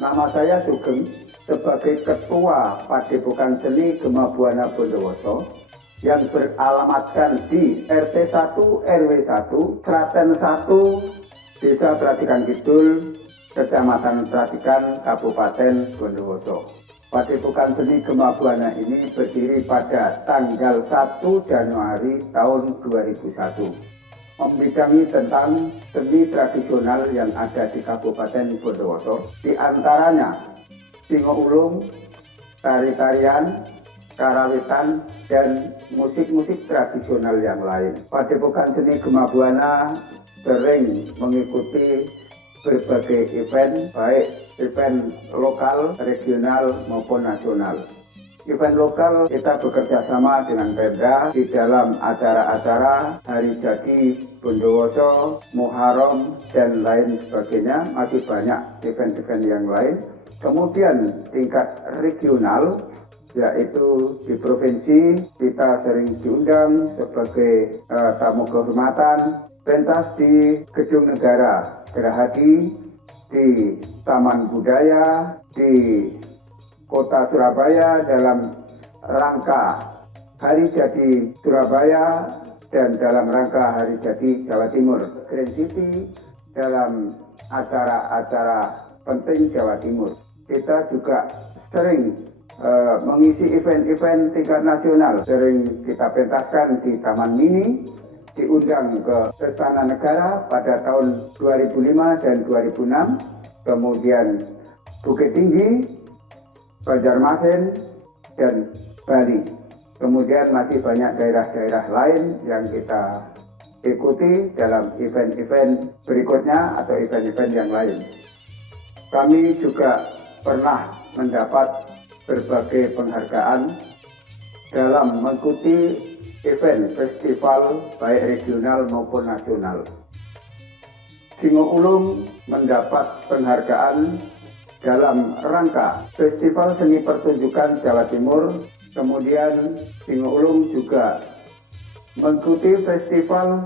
Nama saya Sugeng sebagai Ketua Padepokan Seni Gema Buana Bondowoso yang beralamatkan di RT 1 RW 1 Klaten 1 Desa Pratikan Kidul, Kecamatan Pratikan, Kabupaten Bondowoso. Padepokan Seni Gema Buana ini berdiri pada tanggal 1 Januari tahun 2001. Membidangi tentang seni tradisional yang ada di Kabupaten Bondowoso, di antaranya Singo Ulung, tari-tarian, karawitan, dan musik-musik tradisional yang lain. Padepokan Seni Gema Buana sering mengikuti berbagai event, baik event lokal, regional, maupun nasional. Event lokal kita bekerja sama dengan Pemda di dalam acara-acara Hari Jadi Bondowoso, Muharram, dan lain sebagainya. Masih banyak event-event yang lain. Kemudian tingkat regional, yaitu di provinsi kita sering diundang sebagai tamu kehormatan, pentas di Gedung Negara, Gerahadi, di Taman Budaya, di Kota Surabaya dalam rangka Hari Jadi Surabaya dan dalam rangka Hari Jadi Jawa Timur. Grand City dalam acara-acara penting Jawa Timur. Kita juga sering mengisi event-event tingkat nasional. Sering kita pentaskan di Taman Mini, diundang ke Istana Negara pada tahun 2005 dan 2006. Kemudian Bukit Tinggi, Banjarmasin, dan Bali. Kemudian masih banyak daerah-daerah lain yang kita ikuti dalam event-event berikutnya atau event-event yang lain. Kami juga pernah mendapat berbagai penghargaan dalam mengikuti event festival baik regional maupun nasional. Singo Ulung mendapat penghargaan dalam rangka Festival Seni Pertunjukan Jawa Timur. Kemudian Singo Ulung juga mengikuti festival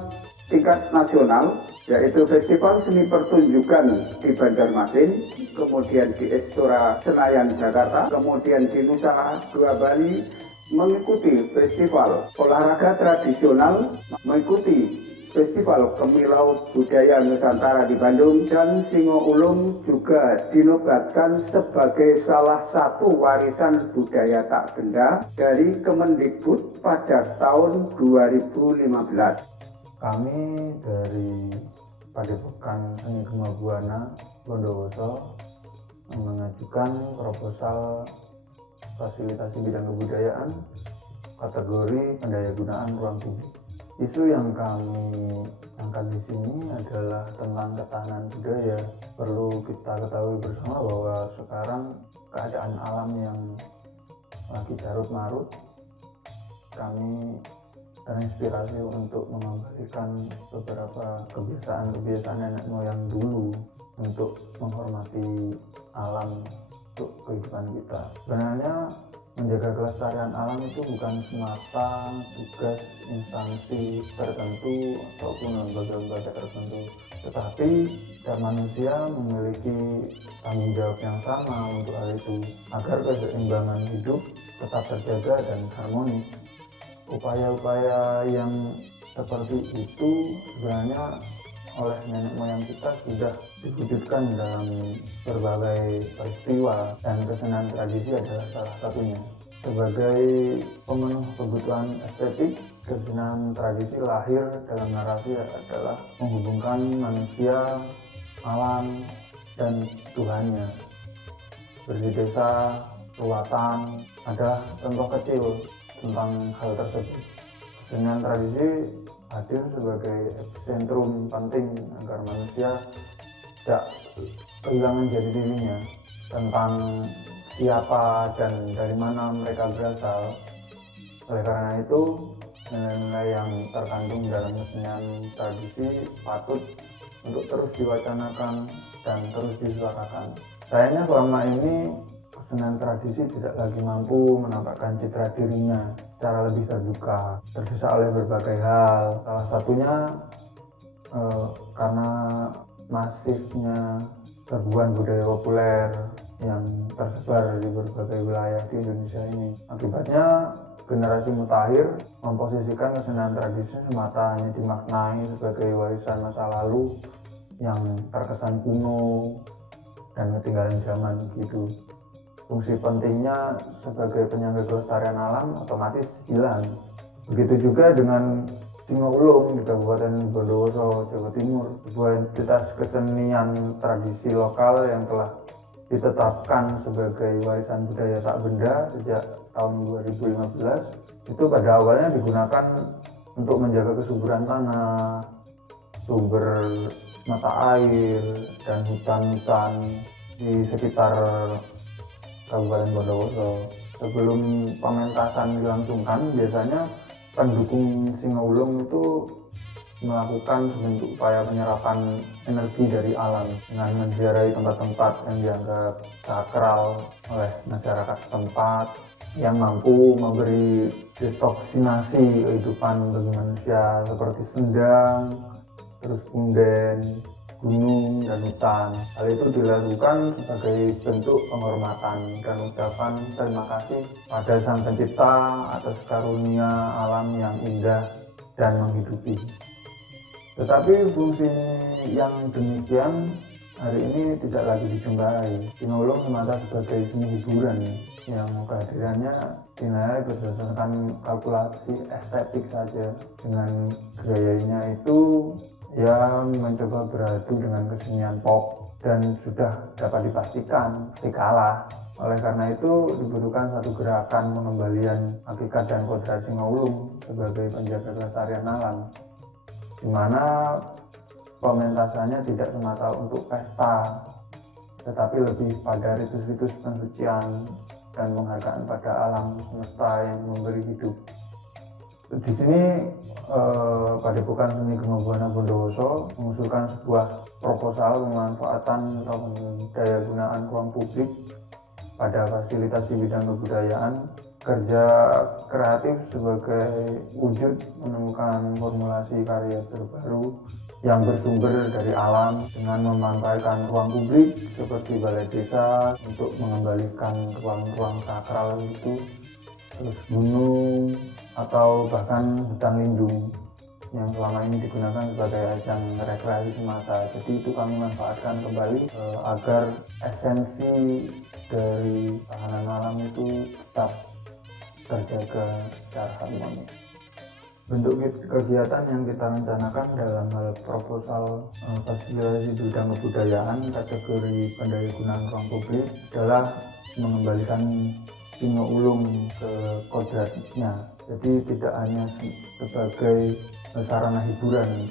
tingkat nasional, yaitu Festival Seni Pertunjukan di Banjarmasin, kemudian di Istora Senayan Jakarta, kemudian di Nusa Dua Bali mengikuti festival olahraga tradisional, mengikuti Festival Kemilau Budaya Nusantara di Bandung, dan Singo Ulung juga dinobatkan sebagai salah satu warisan budaya tak benda dari Kemendikbud pada tahun 2015. Kami dari Padepokan Seni Gema Buana Bondowoso mengajukan proposal fasilitasi bidang kebudayaan kategori pendayagunaan ruang publik. Isu yang kami angkat di sini adalah tentang ketahanan budaya. Perlu kita ketahui bersama bahwa sekarang keadaan alam yang lagi carut marut. Kami terinspirasi untuk mengembalikan beberapa kebiasaan nenek moyang dulu untuk menghormati alam untuk kehidupan kita. Sebenarnya menjaga kelestarian alam itu bukan semata tugas instansi tertentu ataupun lembaga-lembaga tertentu, tetapi setiap manusia memiliki tanggung jawab yang sama untuk hal itu, agar keseimbangan hidup tetap terjaga dan harmonis. Upaya-upaya yang seperti itu sebenarnya oleh nenek moyang kita sudah diwujudkan dalam berbagai peristiwa, dan kesenian tradisi adalah salah satunya. Sebagai pemenuh kebutuhan estetik, kesenian tradisi lahir dalam narasi adalah menghubungkan manusia, alam, dan Tuhannya. Bersih-desa, ruatan adalah contoh kecil tentang hal tersebut. Kesenian tradisi hadir sebagai epicentrum penting agar manusia tidak kehilangan jati dirinya tentang siapa dan dari mana mereka berasal. Oleh karena itu, nilai-nilai yang terkandung dalam kesenian tradisi patut untuk terus diwacanakan dan terus disuarakan. Sayangnya selama ini kesenian tradisi tidak lagi mampu menampakkan citra dirinya secara lebih terbuka, terdesak oleh berbagai hal. Salah satunya karena masifnya serbuan budaya populer yang tersebar di berbagai wilayah di Indonesia ini. Akibatnya generasi mutakhir memposisikan kesenian tradisi semata hanya dimaknai sebagai warisan masa lalu yang terkesan kuno dan ketinggalan zaman gitu. Fungsi pentingnya sebagai penyangga kelestarian alam otomatis hilang. Begitu juga dengan Singo Ulung di Kabupaten Bondowoso, Jawa Timur, sebuah entitas kesenian tradisi lokal yang telah ditetapkan sebagai warisan budaya tak benda sejak tahun 2015. Itu pada awalnya digunakan untuk menjaga kesuburan tanah, sumber mata air, dan hutan-hutan di sekitar Kabupaten Bondowoso. Sebelum pementasan dilangsungkan, biasanya pendukung Singo Ulung itu melakukan sebentuk upaya penyerapan energi dari alam dengan menziarahi tempat-tempat yang dianggap sakral oleh masyarakat setempat yang mampu memberi detoksinasi kehidupan bagi manusia seperti sendang, terus punden, gunung, dan hutan. Hal itu dilakukan sebagai bentuk penghormatan dan ucapan terima kasih pada Sang Pencipta atas karunia alam yang indah dan menghidupi. Tetapi fungsi yang demikian hari ini tidak lagi dijumpai. Singo Ulung semata sebagai seni hiburan yang kehadirannya dinilai berdasarkan kalkulasi estetik saja. Dengan gayanya itu ia mencoba beradu dengan kesenian pop dan sudah dapat dipastikan kalah. Oleh karena itu dibutuhkan satu gerakan pengembalian hakikat dan kodrat Singo Ulung sebagai penjaga kelestarian alam, di mana pementasannya tidak semata untuk pesta, tetapi lebih pada ritus-ritus pensucian dan penghargaan pada alam semesta yang memberi hidup. Di sini Padepokan Seni Gemobuana Bondowoso mengusulkan sebuah proposal pemanfaatan atau daya gunaan ruang publik pada fasilitas di bidang kebudayaan. Kerja kreatif sebagai wujud menemukan formulasi karya terbaru yang bersumber dari alam dengan memanfaatkan ruang publik seperti balai desa untuk mengembalikan ruang-ruang sakral itu, terus gunung atau bahkan hutan lindung yang selama ini digunakan sebagai ajang rekreasi semata. Jadi itu kami manfaatkan kembali agar esensi dari tahanan alam itu tetap terjaga secara harmonis. Bentuk kegiatan yang kita rencanakan dalam hal proposal fasilitasi bidang kebudayaan kategori pendaya gunaan ruang publik adalah mengembalikan Singo Ulung ke kodratnya. Jadi tidak hanya sebagai sarana hiburan,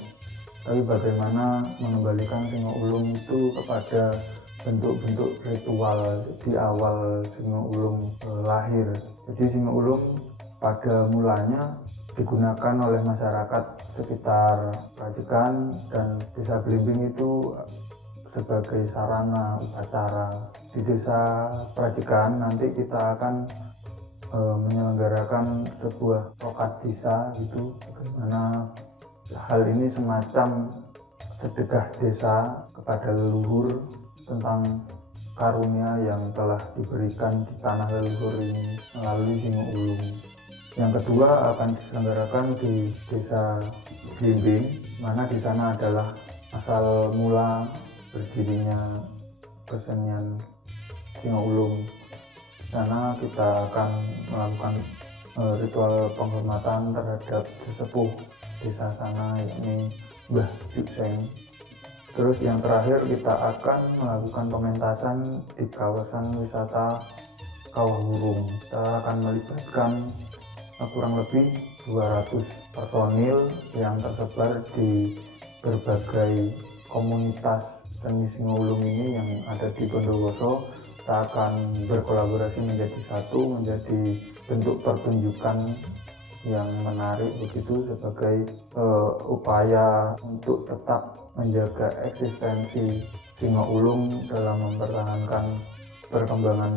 tapi bagaimana mengembalikan Singo Ulung itu kepada bentuk-bentuk ritual di awal Singo Ulung lahir. Jadi Singo Ulung pada mulanya digunakan oleh masyarakat sekitar Pacikan dan Desa Blimbing itu sebagai sarana upacara. Di Desa Pacikan nanti kita akan menyelenggarakan sebuah tokat desa gitu, bagaimana hal ini semacam sedekah desa kepada leluhur tentang karunia yang telah diberikan di tanah leluhur ini melalui Singo Ulung. Yang kedua akan diselenggarakan di Desa Blimbing, mana di sana adalah asal mula berdirinya kesenian Singo Ulung. Di sana kita akan melakukan ritual penghormatan terhadap sesepuh desa sana, yakni Mbah Jukseng. Terus yang terakhir kita akan melakukan pementasan di kawasan wisata Kawah Wurung. Kita akan melibatkan kurang lebih 200 personil yang tersebar di berbagai komunitas seni Singo Ulung ini yang ada di Bondowoso. Kita akan berkolaborasi menjadi satu, menjadi bentuk pertunjukan yang menarik begitu sebagai upaya untuk tetap menjaga eksistensi Singo Ulung dalam mempertahankan perkembangan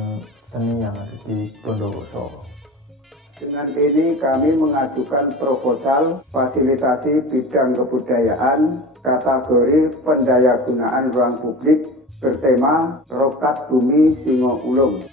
seni yang ada di Bondowoso. Dengan ini kami mengajukan proposal fasilitasi bidang kebudayaan kategori pendayagunaan ruang publik bertema Rokat Bumi Singo Ulung.